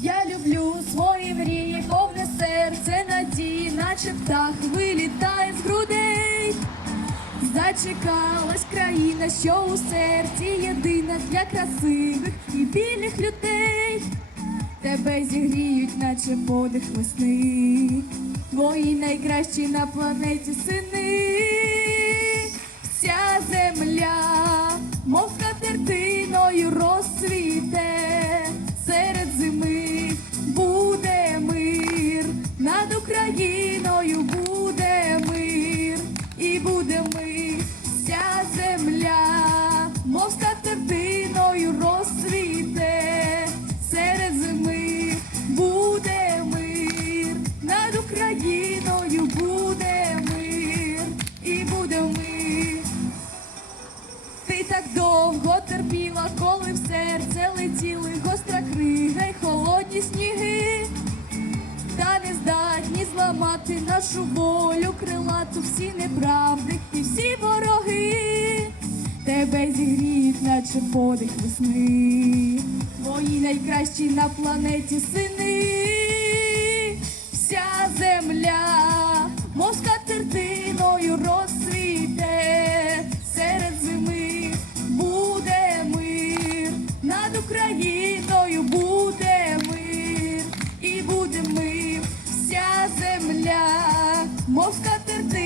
Я люблю свої мрії, повне серце надії, наче птах вилітає з грудей. Зачекалась країна, що у серці єдина для красивих і вільних людей. Тебе зігріють, наче подих весни, твої найкращі на планеті сини. Вся земля, Україною буде мир, і буде мир, вся земля, мов скатертиною розцвіте, серед зими буде мир, над Україною буде мир, і буде мир. Ти так довго зламати нашу волю крилату всі неправди і всі вороги. Тебе зігріють, наче подих весни, твої найкращі на планеті сини, вся земля, мов скатертиною розцвіте, серед зими буде мир, над Україною Mosca Tertina.